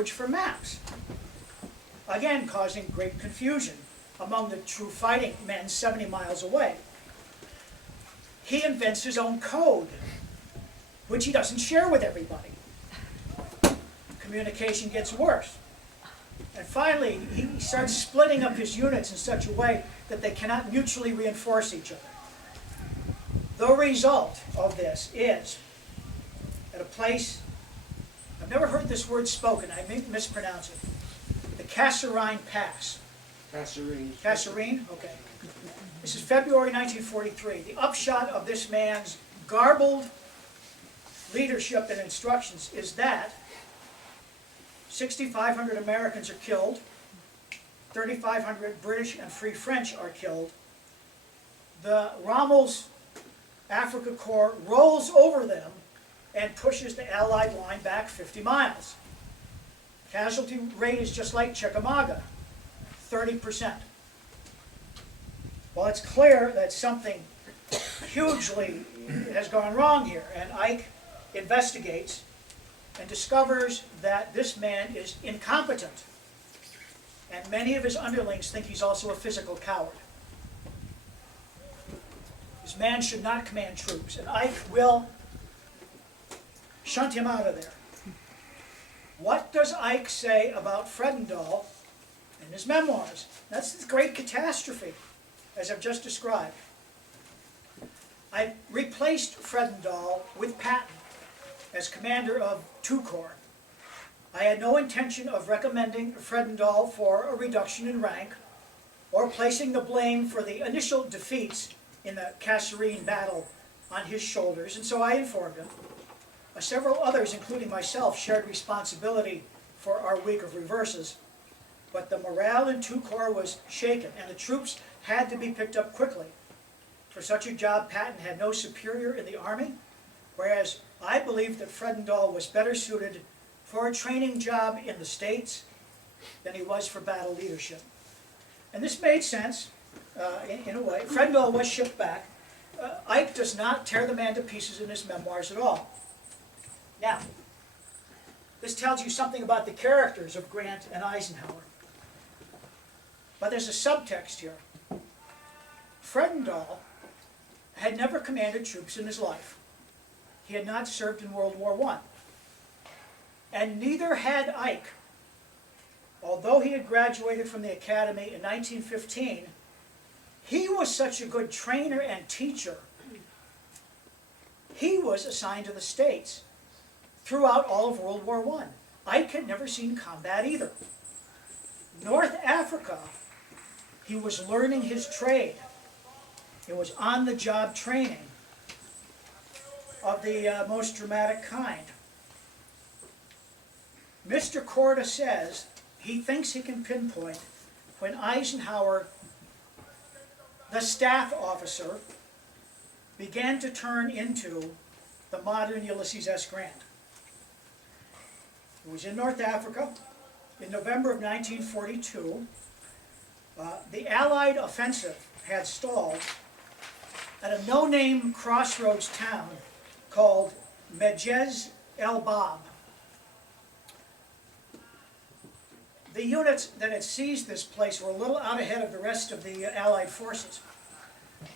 language for maps, again causing great confusion among the true fighting men 70 miles away. He invents his own code, which he doesn't share with everybody. Communication gets worse. And finally, he starts splitting up his units in such a way that they cannot mutually reinforce each other. The result of this is, at a place, I've never heard this word spoken, I may mispronounce it, the Kasserine Pass. Kasserine. Kasserine? Okay. This is February 1943. The upshot of this man's garbled leadership and instructions is that 6,500 Americans are killed, 3,500 British and Free French are killed. The Rommel's Africa Corps rolls over them and pushes the Allied line back 50 miles. Casualty rate is just like Chickamauga, 30%. Well, it's clear that something hugely has gone wrong here, and Ike investigates and discovers that this man is incompetent, and many of his underlings think he's also a physical coward. This man should not command troops, and Ike will shunt him out of there. What does Ike say about Fredendall in his memoirs? That's the great catastrophe, as I've just described. I replaced Fredendall with Patton as commander of II Corps. I had no intention of recommending Fredendall for a reduction in rank or placing the blame for the initial defeats in the Kasserine battle on his shoulders, and so I informed him. Several others, including myself, shared responsibility for our week of reverses, but the morale in II Corps was shaken, and the troops had to be picked up quickly. For such a job, Patton had no superior in the Army, whereas I believed that Fredendall was better suited for a training job in the States than he was for battle leadership. And this made sense, in a way. Fredendall was shipped back. Ike does not tear the man to pieces in his memoirs at all. Now, this tells you something about the characters of Grant and Eisenhower. But there's a subtext here. Fredendall had never commanded troops in his life. He had not served in World War I. And neither had Ike. Although he had graduated from the academy in 1915, he was such a good trainer and teacher. He was assigned to the States throughout all of World War I. Ike had never seen combat either. North Africa, he was learning his trade. It was on-the-job training of the most dramatic kind. Mr. Korda says he thinks he can pinpoint when Eisenhower, the staff officer, began to turn into the modern Ulysses S. Grant. It was in North Africa in November of 1942. The Allied offensive had stalled at a no-name crossroads town called Medjez El Bab. The units that had seized this place were a little out ahead of the rest of the Allied forces.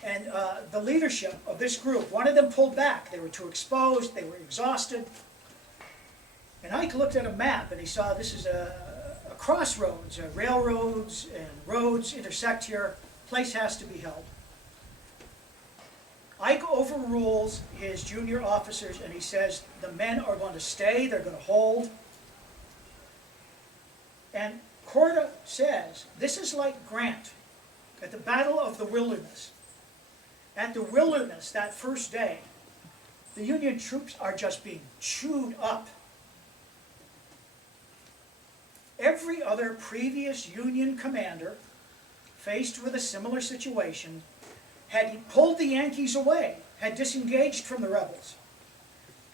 And the leadership of this group, one of them pulled back. They were too exposed, they were exhausted. And Ike looked at a map and he saw this is a crossroads. Railroads and roads intersect here. Place has to be held. Ike overrules his junior officers and he says the men are going to stay, they're going to hold. And Korda says this is like Grant at the Battle of the Wilderness. At the Wilderness, that first day, the Union troops are just being chewed up. Every other previous Union commander, faced with a similar situation, had pulled the Yankees away, had disengaged from the rebels,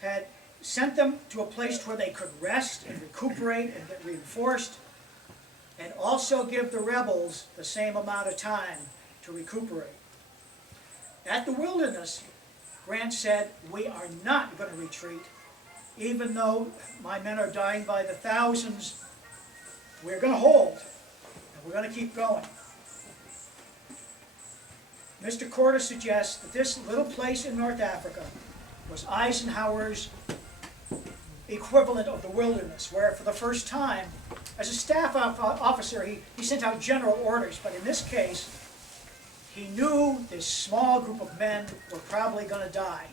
had sent them to a place where they could rest and recuperate and get reinforced, and also give the rebels the same amount of time to recuperate. At the Wilderness, Grant said, we are not going to retreat. even though my men are dying by the thousands, we're going to hold, and we're going to keep going. Mr. Korda suggests that this little place in North Africa was Eisenhower's equivalent of the wilderness, where for the first time, as a staff officer, he sent out general orders, but in this case, he knew this small group of men were probably going to die.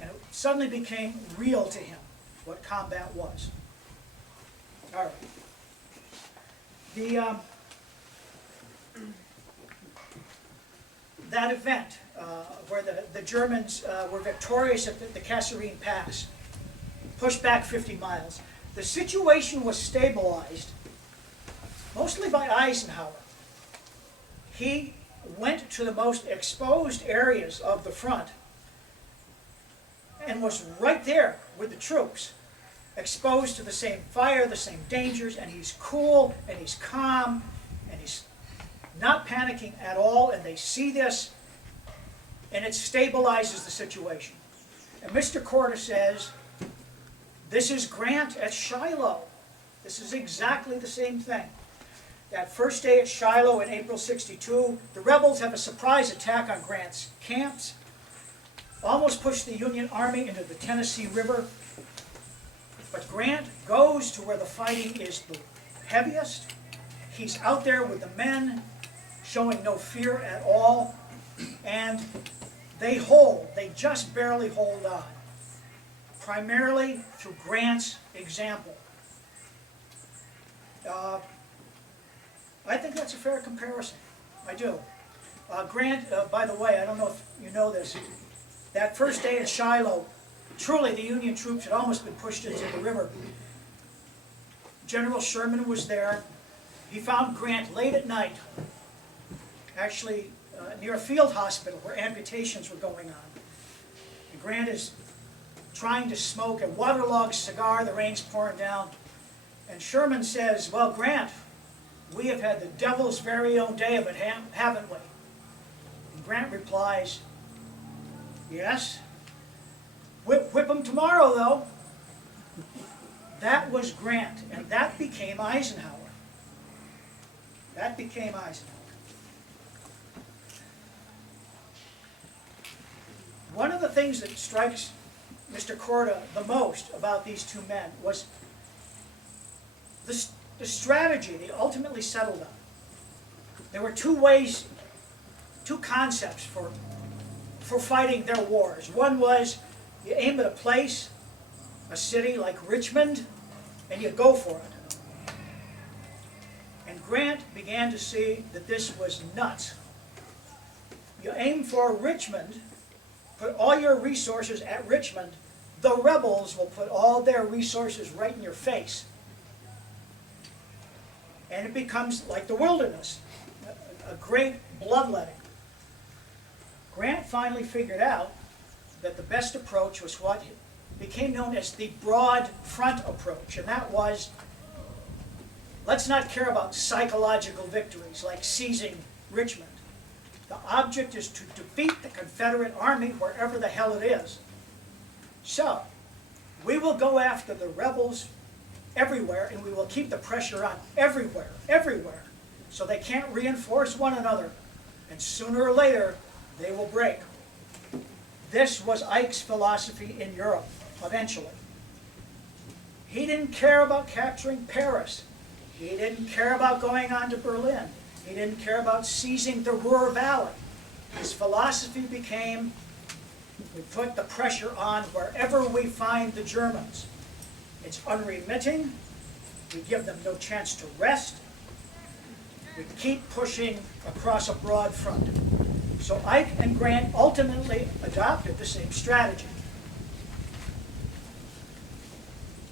And it suddenly became real to him what combat was. All right. That event where the Germans were victorious at the Kasserine Pass, pushed back 50 miles. The situation was stabilized mostly by Eisenhower. He went to the most exposed areas of the front and was right there with the troops, exposed to the same fire, the same dangers, and he's cool, and he's calm, and he's not panicking at all, and they see this, and it stabilizes the situation. And Mr. Korda says, this is Grant at Shiloh. This is exactly the same thing. That first day at Shiloh in April '62, the rebels have a surprise attack on Grant's camps, almost push the Union Army into the Tennessee River. But Grant goes to where the fighting is the heaviest. He's out there with the men, showing no fear at all, and they hold. They just barely hold on, primarily through Grant's example. I think that's a fair comparison. I do. Grant, by the way, I don't know if you know this, that first day at Shiloh, truly the Union troops had almost been pushed into the river. General Sherman was there. He found Grant late at night, actually near a field hospital where amputations were going on. And Grant is trying to smoke a waterlogged cigar, the rain's pouring down, and Sherman says, well, Grant, we have had the devil's very own day of it, haven't we? And Grant replies, yes. Whip him tomorrow, though. That was Grant, and that became Eisenhower. That became Eisenhower. One of the things that strikes Mr. Korda the most about these two men was the strategy they ultimately settled on. There were two ways, two concepts for fighting their wars. One was you aim at a place, a city like Richmond, and you go for it. And Grant began to see that this was nuts. You aim for Richmond, put all your resources at Richmond, the rebels will put all their resources right in your face. And it becomes like the wilderness, a great bloodletting. Grant finally figured out that the best approach was what became known as the broad front approach, and that was, let's not care about psychological victories like seizing Richmond. The object is to defeat the Confederate Army wherever the hell it is. So, we will go after the rebels everywhere, and we will keep the pressure on everywhere, so they can't reinforce one another, and sooner or later, they will break. This was Ike's philosophy in Europe, eventually. He didn't care about capturing Paris. He didn't care about going on to Berlin. He didn't care about seizing the Ruhr Valley. His philosophy became, we put the pressure on wherever we find the Germans. It's unremitting. We give them no chance to rest. We keep pushing across a broad front. So Ike and Grant ultimately adopted the same strategy.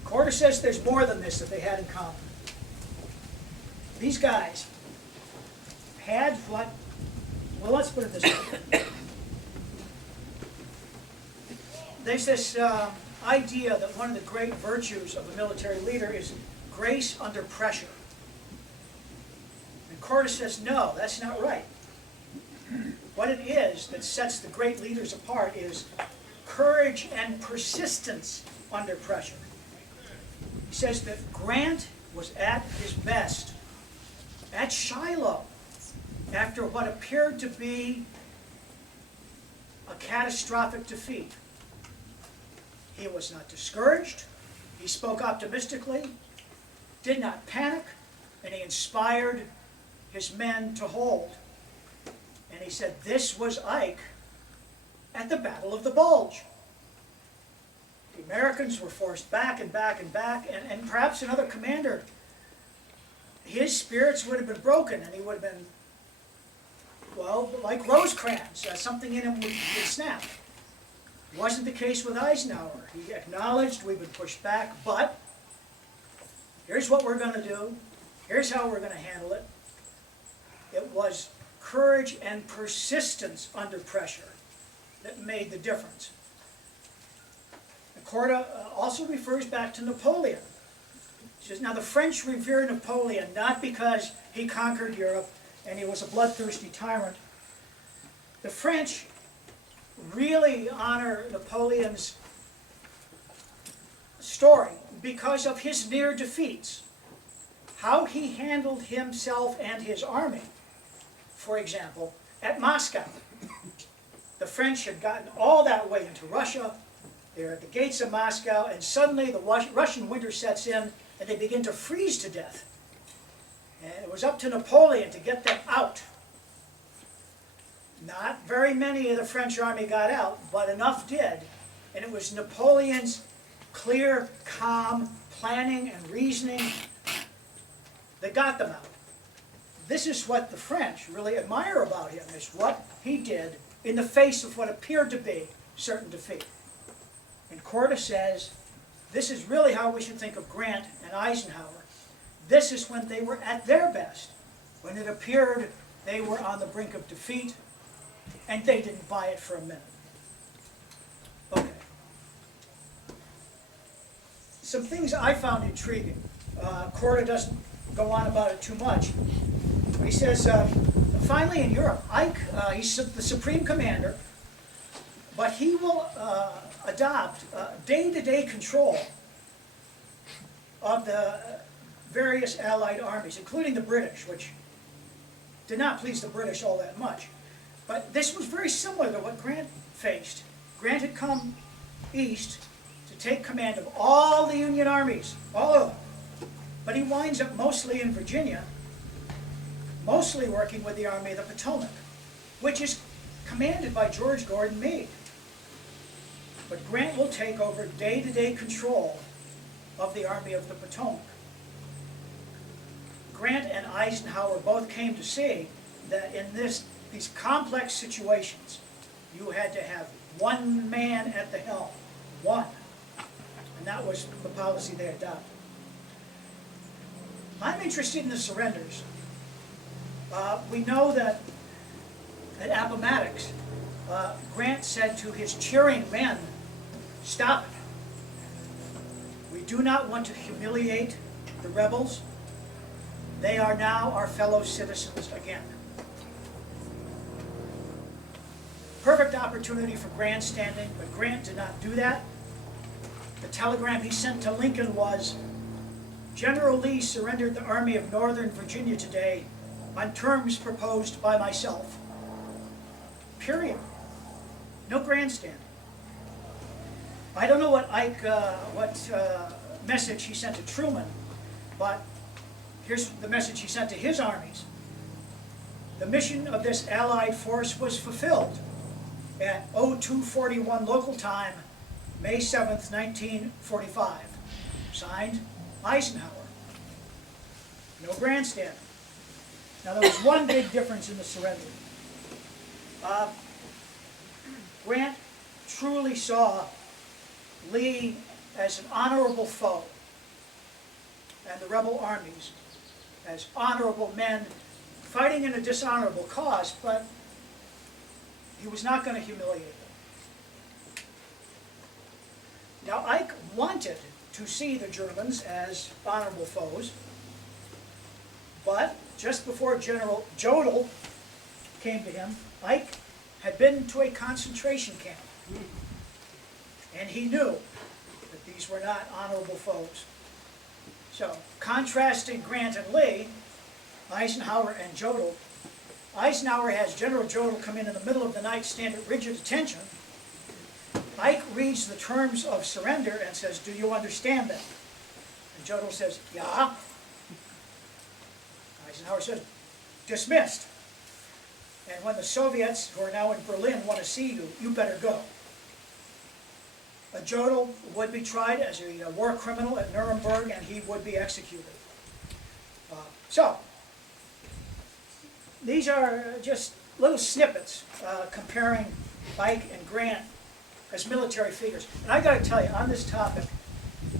Korda says there's more than this that they had in common. These guys had what, well, let's put it this way. There's this idea that one of the great virtues of a military leader is grace under pressure. And Korda says, no, that's not right. What it is that sets the great leaders apart is courage and persistence under pressure. He says that Grant was at his best at Shiloh after what appeared to be a catastrophic defeat. He was not discouraged. He spoke optimistically, did not panic, and he inspired his men to hold. And he said, this was Ike at the Battle of the Bulge. The Americans were forced back and back and back, and perhaps another commander, his spirits would have been broken, and he would have been, well, like Rosecrans, something in him would snap. It wasn't the case with Eisenhower. He acknowledged we've been pushed back, but here's what we're going to do. Here's how we're going to handle it. It was courage and persistence under pressure that made the difference. Corda also refers back to Napoleon. He says, now the French revere Napoleon not because he conquered Europe and he was a bloodthirsty tyrant. The French really honor Napoleon's story because of his near defeats. How he handled himself and his army, for example, at Moscow. The French had gotten all that way into Russia. They're at the gates of Moscow, and suddenly the Russian winter sets in, and they begin to freeze to death. And it was up to Napoleon to get them out. Not very many of the French army got out, but enough did. And it was Napoleon's clear, calm planning and reasoning that got them out. This is what the French really admire about him, is what he did in the face of what appeared to be certain defeat. And Corda says, this is really how we should think of Grant and Eisenhower. This is when they were at their best, when it appeared they were on the brink of defeat, and they didn't buy it for a minute. Okay. Some things I found intriguing. Corda doesn't go on about it too much. He says, finally in Europe, Ike, he's the supreme commander, but he will adopt day-to-day control of the various Allied armies, including the British, which did not please the British all that much. But this was very similar to what Grant faced. Grant had come east to take command of all the Union armies, all of them. But he winds up mostly in Virginia, mostly working with the Army of the Potomac, which is commanded by George Gordon Meade. But Grant will take over day-to-day control of the Army of the Potomac. Grant and Eisenhower both came to see that in these complex situations, you had to have one man at the helm, one. And that was the policy they adopted. I'm interested in the surrenders. We know that at Appomattox, Grant said to his cheering men, stop it. We do not want to humiliate the rebels. They are now our fellow citizens again. Perfect opportunity for grandstanding, but Grant did not do that. The telegram he sent to Lincoln was, General Lee surrendered the Army of Northern Virginia today on terms proposed by myself. Period. No grandstanding. I don't know what message he sent to Truman, but here's the message he sent to his armies. The mission of this Allied force was fulfilled at 0241 local time, May 7th, 1945. Signed, Eisenhower. No grandstanding. Now there was one big difference in the surrender. Grant truly saw Lee as an honorable foe and the rebel armies as honorable men fighting in a dishonorable cause, but he was not going to humiliate them. Now Ike wanted to see the Germans as honorable foes, but just before General Jodl came to him, Ike had been to a concentration camp. And he knew that these were not honorable foes. So, contrasting Grant and Lee, Eisenhower and Jodl, Eisenhower has General Jodl come in the middle of the night, stand at rigid attention. Ike reads the terms of surrender and says, "Do you understand them?" And Jodl says, "Yeah." Eisenhower says, "Dismissed. And when the Soviets, who are now in Berlin, want to see you, you better go." Jodl would be tried as a war criminal at Nuremberg, and he would be executed. So, these are just little snippets comparing Ike and Grant as military figures. And I got to tell you, on this topic,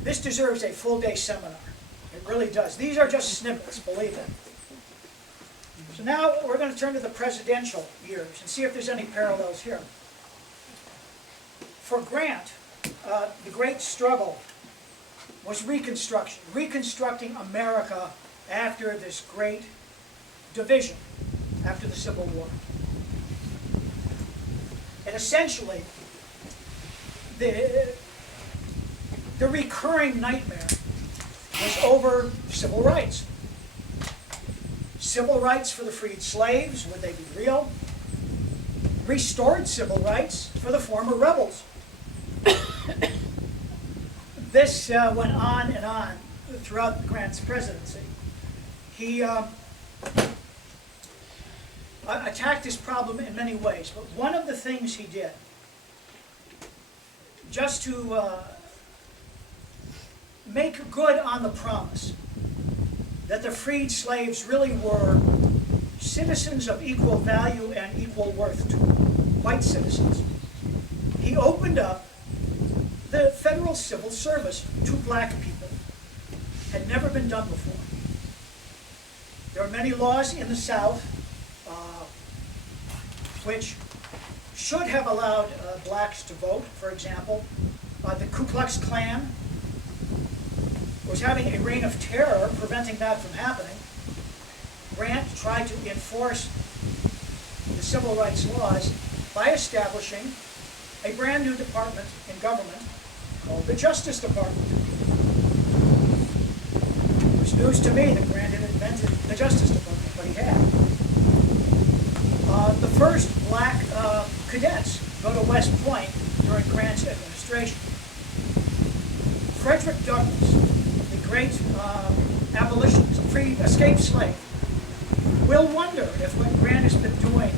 this deserves a full-day seminar. It really does. These are just snippets, believe it. So now we're going to turn to the presidential years and see if there's any parallels here. For Grant, the great struggle was Reconstruction, reconstructing America after this great division, after the Civil War. And essentially, the recurring nightmare was over civil rights. Civil rights for the freed slaves, would they be real? Restored civil rights for the former rebels. This went on and on throughout Grant's presidency. He attacked this problem in many ways, but one of the things he did, just to make good on the promise that the freed slaves really were citizens of equal value and equal worth to white citizens, he opened up the federal civil service to black people. Had never been done before. There are many laws in the South which should have allowed blacks to vote. For example, the Ku Klux Klan was having a reign of terror, preventing that from happening. Grant tried to enforce the civil rights laws by establishing a brand new department in government called the Justice Department. It was news to me that Grant had invented the Justice Department, but he had. The first black cadets go to West Point during Grant's administration. Frederick Douglass, the great abolitionist, freed, escaped slave, will wonder if what Grant has been doing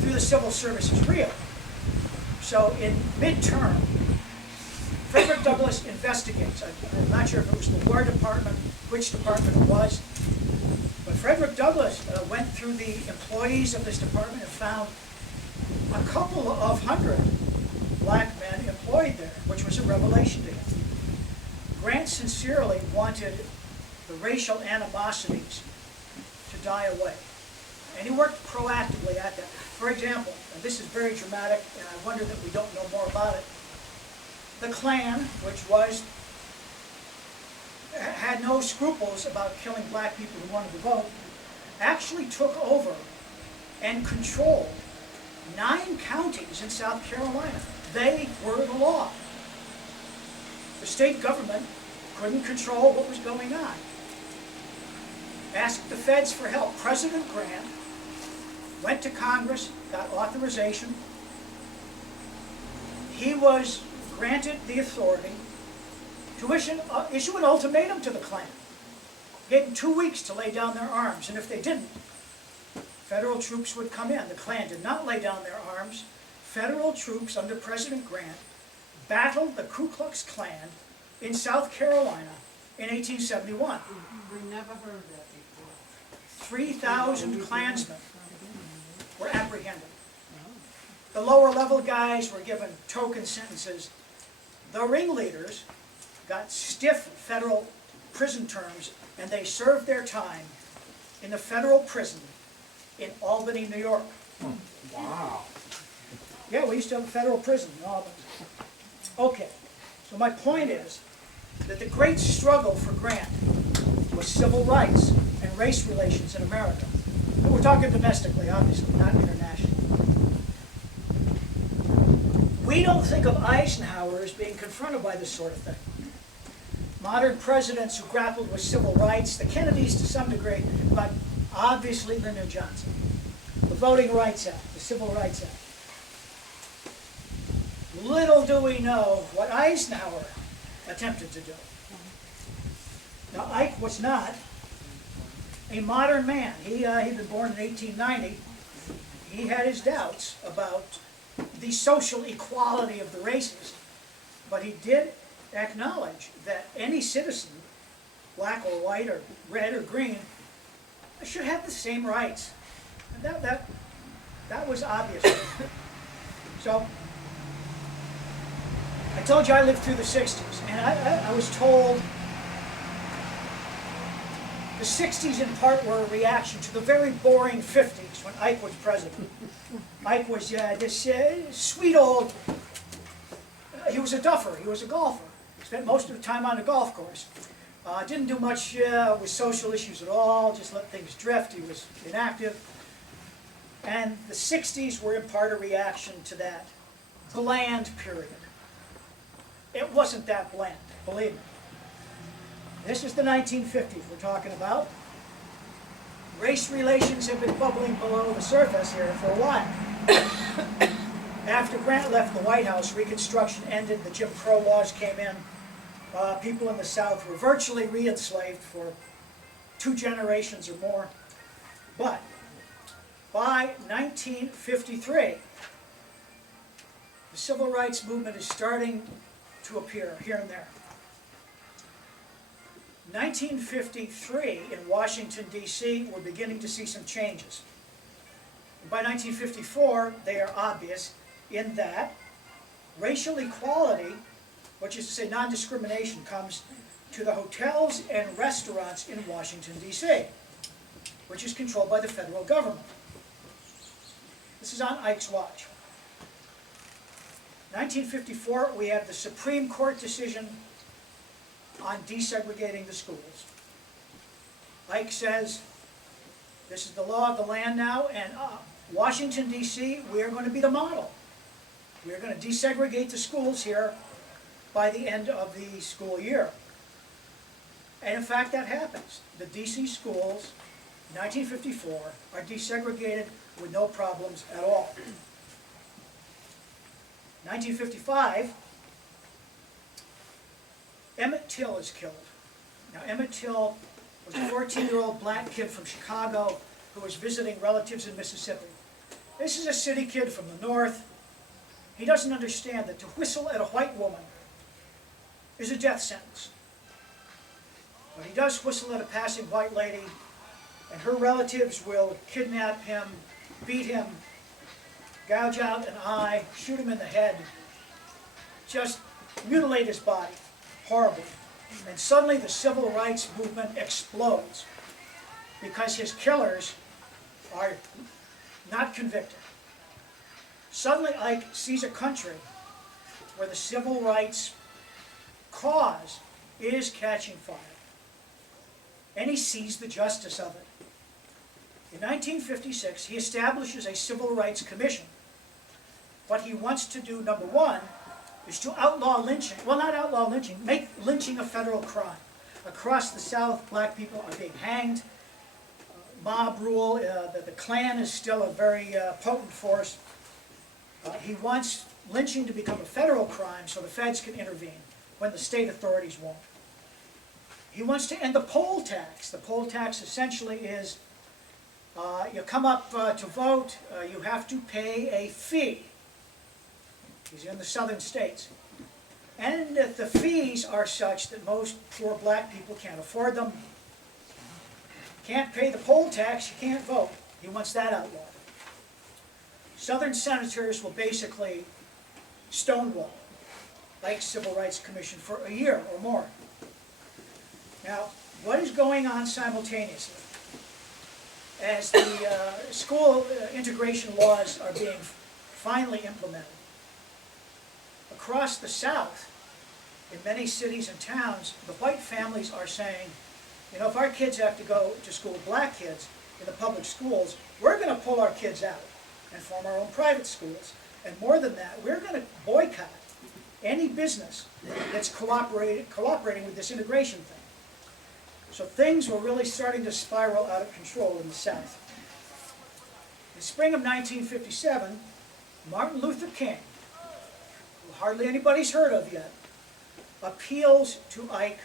through the civil service is real. So in midterm, Frederick Douglass investigates. I'm not sure if it was the War Department, which department it was, but Frederick Douglass went through the employees of this department and found a couple of hundred black men employed there, which was a revelation to him. Grant sincerely wanted the racial animosities to die away, and he worked proactively at that. For example, and this is very dramatic, and I wonder that we don't know more about it, the Klan, which had no scruples about killing black people who wanted to vote, actually took over and controlled 9 counties in South Carolina. They were the law. The state government couldn't control what was going on. Asked the feds for help. President Grant went to Congress, got authorization. He was granted the authority to issue an ultimatum to the Klan. Gave them 2 weeks to lay down their arms, and if they didn't, federal troops would come in. The Klan did not lay down their arms. Federal troops under President Grant battled the Ku Klux Klan in South Carolina in 1871. We never heard that before. 3,000 Klansmen were apprehended. The lower level guys were given token sentences. The ringleaders got stiff federal prison terms, and they served their time in the federal prison in Albany, New York. Wow. Yeah, we used to have a federal prison in Albany. Okay, so my point is that the great struggle for Grant was civil rights and race relations in America. But we're talking domestically, obviously, not internationally. We don't think of Eisenhower as being confronted by this sort of thing. Modern presidents who grappled with civil rights, the Kennedys to some degree, but obviously Lyndon Johnson. The Voting Rights Act, the Civil Rights Act. Little do we know what Eisenhower attempted to do. Now, Ike was not a modern man. He'd been born in 1890. He had his doubts about the social equality of the races, but he did acknowledge that any citizen, black or white or red or green, should have the same rights. And that was obvious. So, I told you I lived through the 60s, and I was told the 60s in part were a reaction to the very boring 50s when Ike was president. Ike was this sweet old, he was a duffer, he was a golfer. Spent most of the time on the golf course. Didn't do much with social issues at all, just let things drift. He was inactive. And the 60s were in part a reaction to that bland period. It wasn't that bland, believe me. This is the 1950s we're talking about. Race relations have been bubbling below the surface here for a while. After Grant left the White House, Reconstruction ended, the Jim Crow laws came in. People in the South were virtually re-enslaved for 2 generations or more. But by 1953, the civil rights movement is starting to appear here and there. 1953 in Washington, D.C., we're beginning to see some changes. By 1954, they are obvious in that racial equality, which is to say non-discrimination, comes to the hotels and restaurants in Washington, D.C., which is controlled by the federal government. This is on Ike's watch. 1954, we have the Supreme Court decision on desegregating the schools. Ike says, this is the law of the land now, and Washington, D.C., we are going to be the model. We are going to desegregate the schools here by the end of the school year. And in fact, that happens. The D.C. schools, 1954, are desegregated with no problems at all. 1955, Emmett Till is killed. Now, Emmett Till was a 14-year-old black kid from Chicago who was visiting relatives in Mississippi. This is a city kid from the north. He doesn't understand that to whistle at a white woman is a death sentence. But he does whistle at a passing white lady, and her relatives will kidnap him, beat him, gouge out an eye, shoot him in the head, just mutilate his body horribly. And suddenly the civil rights movement explodes because his killers are not convicted. Suddenly Ike sees a country where the civil rights cause is catching fire. And he sees the justice of it. In 1956, he establishes a civil rights commission. What he wants to do, number one, is to outlaw lynching. Well, not outlaw lynching, make lynching a federal crime. Across the South, black people are being hanged. Mob rule, the Klan is still a very potent force. He wants lynching to become a federal crime so the feds can intervene when the state authorities won't. He wants to end the poll tax. The poll tax essentially is you come up to vote, you have to pay a fee. These are in the southern states. And if the fees are such that most poor black people can't afford them, can't pay the poll tax, you can't vote. He wants that outlawed. Southern senators will basically stonewall Ike's Civil Rights Commission for a year or more. Now, what is going on simultaneously? As the school integration laws are being finally implemented, across the South, in many cities and towns, the white families are saying, you know, if our kids have to go to school, black kids, in the public schools, we're going to pull our kids out and form our own private schools. And more than that, we're going to boycott any business that's cooperating with this integration thing. So things were really starting to spiral out of control in the South. In spring of 1957, Martin Luther King, who hardly anybody's heard of yet, appeals to Ike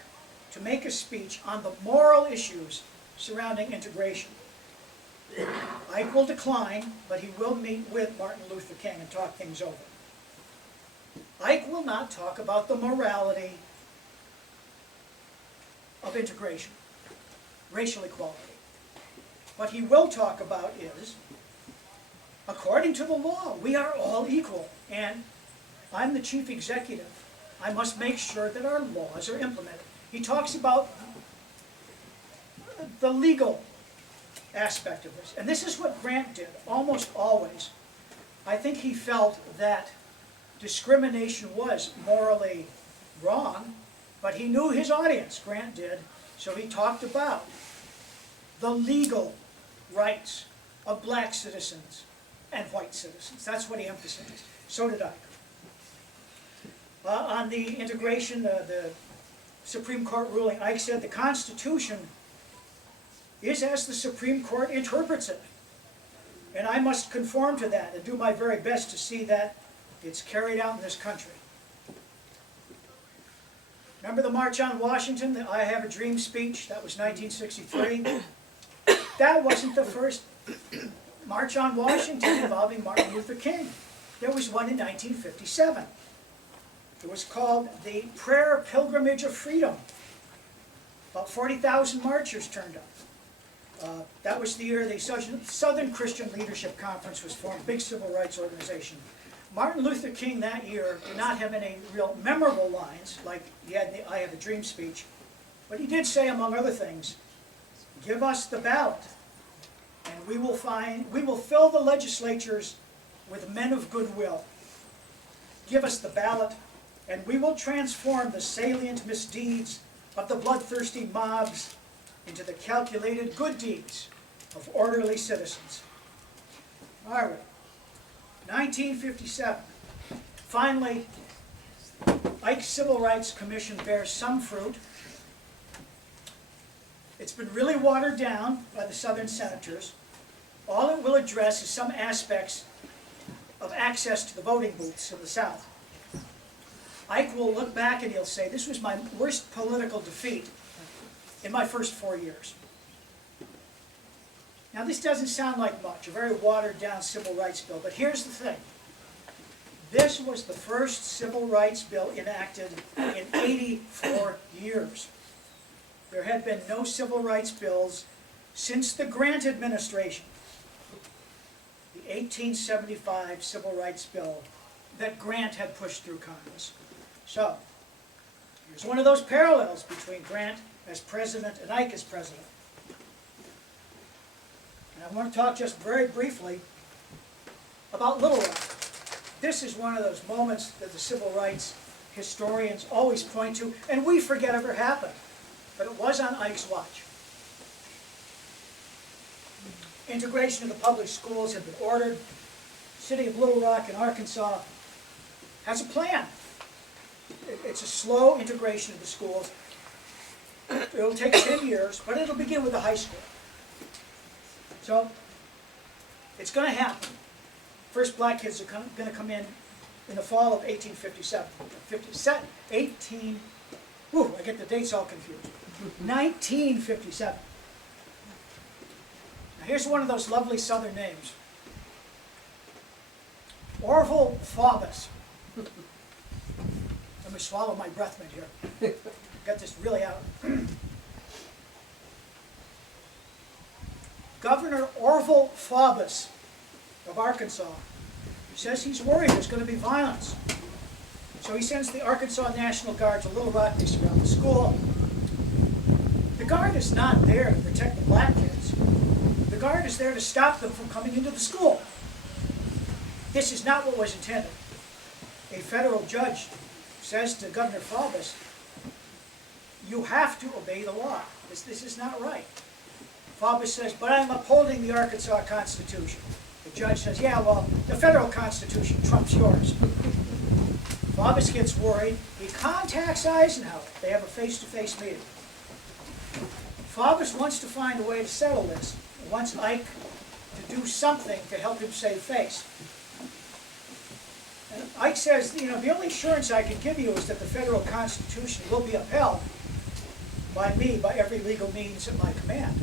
to make a speech on the moral issues surrounding integration. Ike will decline, but he will meet with Martin Luther King and talk things over. Ike will not talk about the morality of integration, racial equality. What he will talk about is, according to the law, we are all equal, and I'm the chief executive. I must make sure that our laws are implemented. He talks about the legal aspect of this. And this is what Grant did, almost always. I think he felt that discrimination was morally wrong, but he knew his audience, Grant did, so he talked about the legal rights of black citizens and white citizens. That's what he emphasized. So did Ike. On the integration, the Supreme Court ruling, Ike said the Constitution is as the Supreme Court interprets it. And I must conform to that and do my very best to see that it's carried out in this country. Remember the March on Washington, the I Have a Dream speech? That was 1963. That wasn't the first March on Washington involving Martin Luther King. There was one in 1957. It was called the Prayer Pilgrimage of Freedom. About 40,000 marchers turned up. That was the year the Southern Christian Leadership Conference was formed, big civil rights organization. Martin Luther King that year did not have any real memorable lines, like he had in the I Have a Dream speech, but he did say, among other things, give us the ballot, and we will fill the legislatures with men of goodwill. Give us the ballot, and we will transform the salient misdeeds of the bloodthirsty mobs into the calculated good deeds of orderly citizens. All right, 1957. Finally, Ike's Civil Rights Commission bears some fruit. It's been really watered down by the Southern senators. All it will address is some aspects of access to the voting booths in the South. Ike will look back and he'll say, this was my worst political defeat in my first 4 years. Now this doesn't sound like much, a very watered down civil rights bill, but here's the thing. This was the first civil rights bill enacted in 84 years. There had been no civil rights bills since the Grant administration, the 1875 civil rights bill that Grant had pushed through Congress. So, here's one of those parallels between Grant as president and Ike as president. And I want to talk just very briefly about Little Rock. This is one of those moments that the civil rights historians always point to, and we forget ever happened. But it was on Ike's watch. Integration of the public schools had been ordered. The city of Little Rock in Arkansas has a plan. It's a slow integration of the schools. It'll take 10 years, but it'll begin with the high school. So, it's going to happen. First black kids are going to come in the fall of 1857. I get the dates all confused. 1957. Now here's one of those lovely southern names. Orville Faubus. Let me swallow my breath mint here. Got this really out. Governor Orville Faubus of Arkansas says he's worried there's going to be violence. So he sends the Arkansas National Guard to Little Rock. They surround the school. The Guard is not there to protect the black kids. The Guard is there to stop them from coming into the school. This is not what was intended. A federal judge says to Governor Faubus, you have to obey the law. This is not right. Faubus says, but I'm upholding the Arkansas Constitution. The The judge says, yeah, well, the federal Constitution trumps yours. Faubus gets worried. He contacts Eisenhower. They have a face-to-face meeting. Faubus wants to find a way to settle this. He wants Ike to do something to help him save face. And Ike says, you know, the only assurance I can give you is that the federal Constitution will be upheld by me, by every legal means at my command.